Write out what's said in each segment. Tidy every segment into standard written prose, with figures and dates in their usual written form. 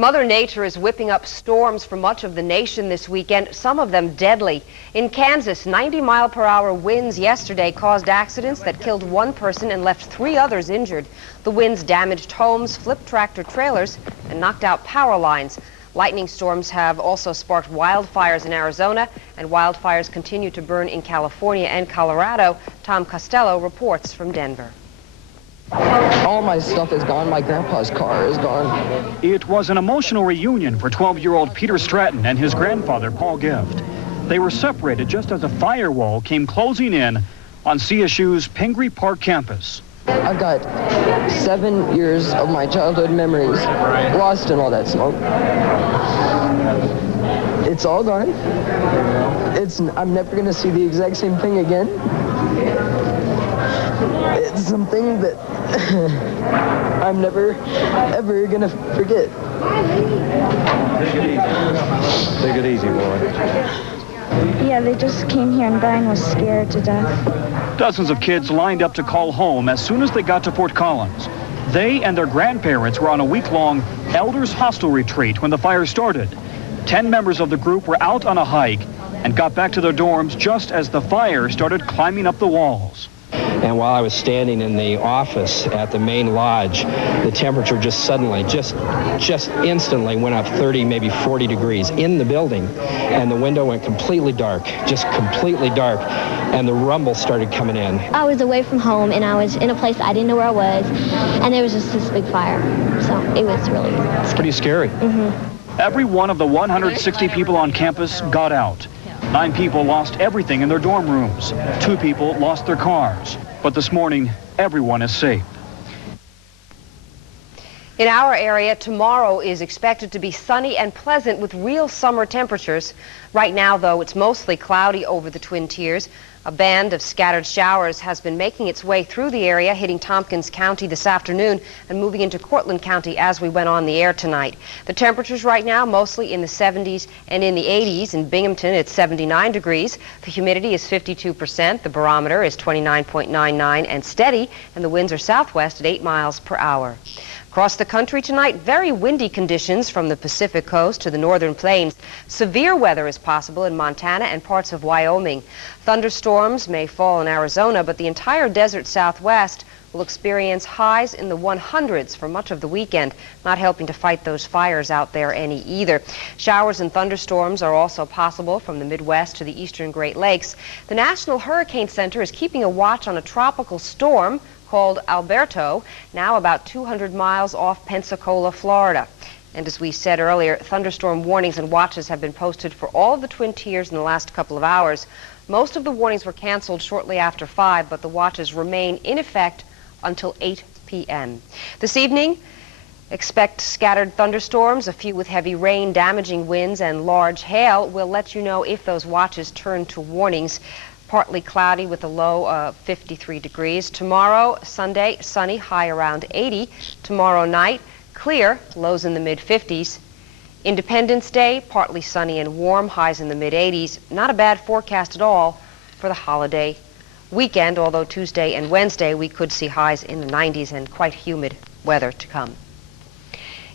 Mother Nature is whipping up storms for much of the nation this weekend, some of them deadly. In Kansas, 90-mile-per-hour winds yesterday caused accidents that killed one person and left 3 others injured. The winds damaged homes, flipped tractor trailers, and knocked out power lines. Lightning storms have also sparked wildfires in Arizona, and wildfires continue to burn in California and Colorado. Tom Costello reports from Denver. All my stuff is gone. My grandpa's car is gone. It was an emotional reunion for 12-year-old Peter Stratton and his grandfather, Paul Gift. They were separated just as a firewall came closing in on CSU's Pingree Park campus. I've got 7 years of my childhood memories lost in all that smoke. It's all gone. I'm never going to see the exact same thing again. It's something that I'm never, ever going to forget. Take it easy, boy. Yeah, they just came here and Brian was scared to death. Dozens of kids lined up to call home as soon as they got to Fort Collins. They and their grandparents were on a week-long elders hostel retreat when the fire started. 10 members of the group were out on a hike and got back to their dorms just as the fire started climbing up the walls. And while I was standing in the office at the main lodge, the temperature just suddenly, just instantly went up 30, maybe 40 degrees in the building. And the window went completely dark, just completely dark. And the rumble started coming in. I was away from home, and I was in a place I didn't know where I was. And there was just this big fire. So it was really scary. Pretty scary. Mm-hmm. Every one of the 160 people on campus got out. 9 people lost everything in their dorm rooms. 2 people lost their cars. But this morning, everyone is safe. In our area, tomorrow is expected to be sunny and pleasant with real summer temperatures. Right now, though, it's mostly cloudy over the Twin Tiers. A band of scattered showers has been making its way through the area, hitting Tompkins County this afternoon and moving into Cortland County as we went on the air tonight. The temperatures right now mostly in the 70s and in the 80s. In Binghamton, it's 79 degrees. The humidity is 52%. The barometer is 29.99 and steady, and the winds are southwest at 8 miles per hour. Across the country tonight, very windy conditions from the Pacific coast to the northern plains. Severe weather is possible in Montana and parts of Wyoming. Thunderstorms may fall in Arizona, but the entire desert southwest will experience highs in the 100s for much of the weekend, not helping to fight those fires out there any either. Showers and thunderstorms are also possible from the Midwest to the eastern Great Lakes. The National Hurricane Center is keeping a watch on a tropical storm called Alberto, now about 200 miles off Pensacola, Florida. And as we said earlier, thunderstorm warnings and watches have been posted for all of the Twin Tiers in the last couple of hours. Most of the warnings were canceled shortly after 5, but the watches remain in effect until 8 p.m. This evening, expect scattered thunderstorms, a few with heavy rain, damaging winds, and large hail. We'll let you know if those watches turn to warnings. Partly cloudy with a low of 53 degrees. Tomorrow, Sunday, sunny, high around 80. Tomorrow night, clear, lows in the mid-50s. Independence Day, partly sunny and warm, highs in the mid-80s. Not a bad forecast at all for the holiday weekend, although Tuesday and Wednesday we could see highs in the 90s and quite humid weather to come.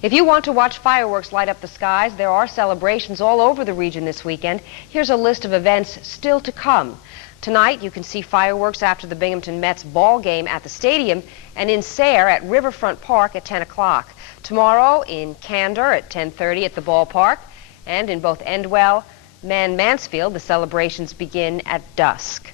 If you want to watch fireworks light up the skies, there are celebrations all over the region this weekend. Here's a list of events still to come. Tonight, you can see fireworks after the Binghamton Mets ball game at the stadium, and in Sayre at Riverfront Park at 10 o'clock. Tomorrow in Candor at 10:30 at the ballpark, and in both Endwell and Mansfield, the celebrations begin at dusk.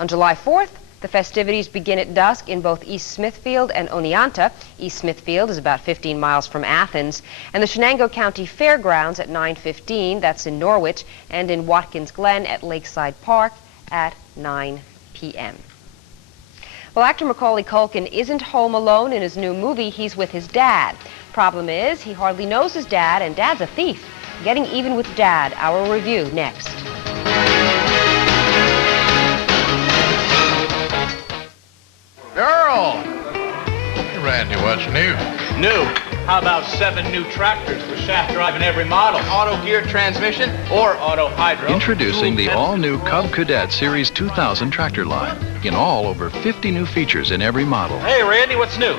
On July 4th, the festivities begin at dusk in both East Smithfield and Oneonta. East Smithfield is about 15 miles from Athens. And the Shenango County Fairgrounds at 9:15, that's in Norwich, and in Watkins Glen at Lakeside Park at 9 p.m. Well, actor Macaulay Culkin isn't home alone in his new movie. He's with his dad. Problem is, he hardly knows his dad, and Dad's a thief. Getting even with Dad, our review next. Girl! Hey, Randy, what's new? New? How about 7 new tractors with shaft drive in every model? Auto gear transmission or auto hydro? Introducing the all-new Cub Cadet Series 2000 tractor line. In all, over 50 new features in every model. Hey, Randy, what's new?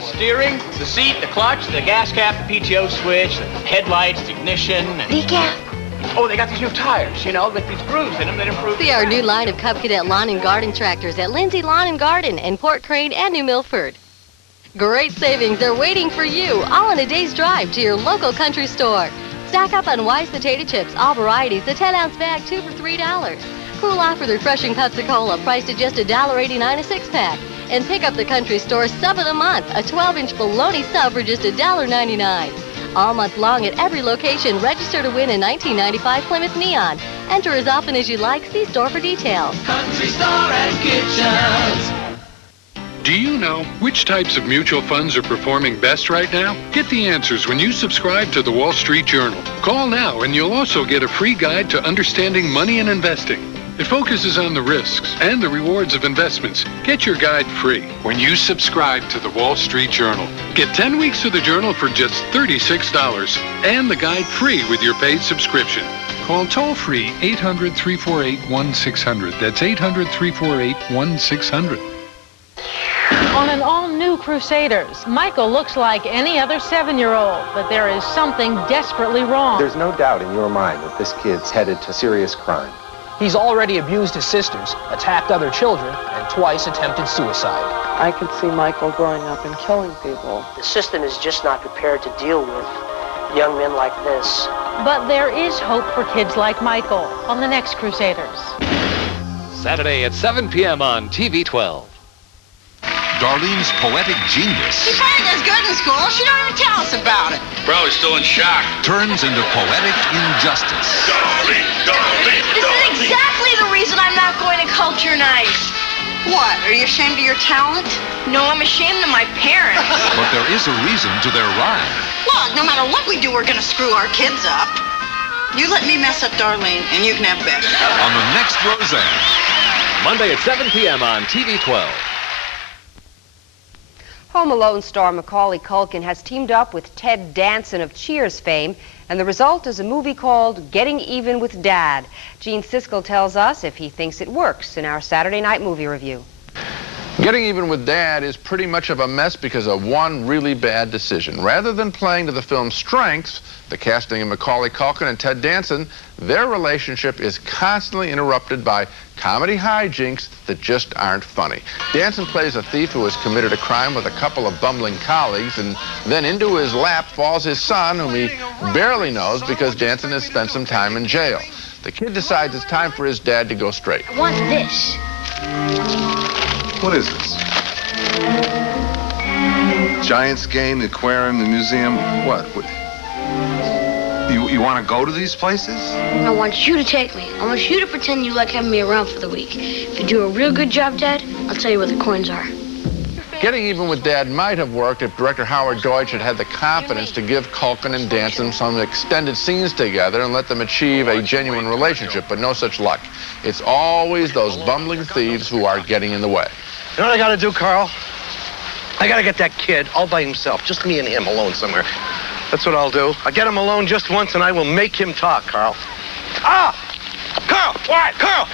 the steering, the seat, the clutch, the gas cap, the PTO switch, the headlights, the ignition. Decaf. Oh, they got these new tires, you know, with these grooves in them that improve. See our new line of Cub Cadet lawn and garden tractors at Lindsay Lawn and Garden in Port Crane and New Milford. Great savings are waiting for you, all in a day's drive to your local country store. Stack up on Wise potato chips, all varieties, the 10-ounce bag, 2 for $3. Cool off with refreshing Pepsi-Cola, priced at just $1.89 a six-pack. And pick up the country store sub of the month, a 12-inch bologna sub for just $1.99. All month long at every location. Register to win a 1995 Plymouth Neon. Enter as often as you like. See store for details. Country Store and Kitchens. Do you know which types of mutual funds are performing best right now? Get the answers when you subscribe to the Wall Street Journal. Call now and you'll also get a free guide to understanding money and investing. It focuses on the risks and the rewards of investments. Get your guide free when you subscribe to the Wall Street Journal. Get 10 weeks of the Journal for just $36 and the guide free with your paid subscription. Call toll-free 800-348-1600. That's 800-348-1600. On an all-new Crusaders, Michael looks like any other 7-year-old, but there is something desperately wrong. There's no doubt in your mind that this kid's headed to serious crime. He's already abused his sisters, attacked other children, and twice attempted suicide. I could see Michael growing up and killing people. The system is just not prepared to deal with young men like this. But there is hope for kids like Michael on the next Crusaders. Saturday at 7 p.m. on TV 12. Darlene's poetic genius. She probably does good in school. She don't even tell us about it. Probably still in shock. Turns into poetic injustice. Darlene. This is exactly the reason I'm not going to culture night. What? Are you ashamed of your talent? No, I'm ashamed of my parents. But there is a reason to their rhyme. Look, no matter what we do, we're going to screw our kids up. You let me mess up Darlene, and you can have Beck. On the next Roseanne. Monday at 7 p.m. on TV 12. Home Alone star Macaulay Culkin has teamed up with Ted Danson of Cheers fame, and the result is a movie called Getting Even with Dad. Gene Siskel tells us if he thinks it works in our Saturday night movie review. Getting Even with Dad is pretty much of a mess because of one really bad decision. Rather than playing to the film's strengths, the casting of Macaulay Culkin and Ted Danson, their relationship is constantly interrupted by comedy hijinks that just aren't funny. Danson plays a thief who has committed a crime with a couple of bumbling colleagues, and then into his lap falls his son, whom he barely knows because Danson has spent some time in jail. The kid decides it's time for his dad to go straight. I want this. What is this? Giants game, the aquarium, the museum, what? You want to go to these places? I want you to take me. I want you to pretend you like having me around for the week. If you do a real good job, Dad, I'll tell you where the coins are. Getting Even with Dad might have worked if director Howard Deutsch had had the confidence to give Culkin and Danson some extended scenes together and let them achieve a genuine relationship, but no such luck. It's always those bumbling thieves who are getting in the way. You know what I gotta do, Carl? I gotta get that kid all by himself, just me and him alone somewhere. That's what I'll do. I'll get him alone just once and I will make him talk, Carl. Ah! Carl! What? Carl!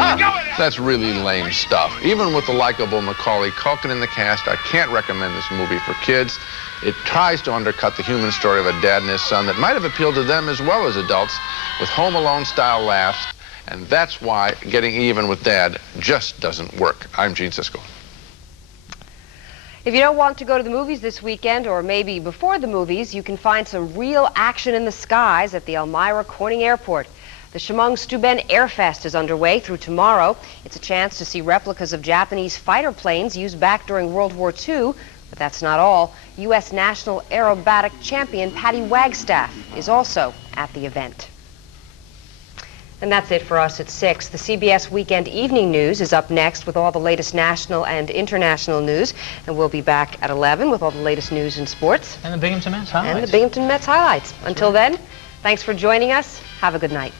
Ah! That's really lame stuff. Even with the likable Macaulay Culkin in the cast, I can't recommend this movie for kids. It tries to undercut the human story of a dad and his son that might have appealed to them as well as adults with Home Alone-style laughs, and that's why Getting Even with Dad just doesn't work. I'm Gene Siskel. If you don't want to go to the movies this weekend, or maybe before the movies, you can find some real action in the skies at the Elmira Corning Airport. The Chemung Steuben Airfest is underway through tomorrow. It's a chance to see replicas of Japanese fighter planes used back during World War II. But that's not all. U.S. National Aerobatic Champion Patty Wagstaff is also at the event. And that's it for us at 6. The CBS Weekend Evening News is up next with all the latest national and international news. And we'll be back at 11 with all the latest news and sports. And the Binghamton Mets highlights. And the Binghamton Mets highlights. Until then, thanks for joining us. Have a good night.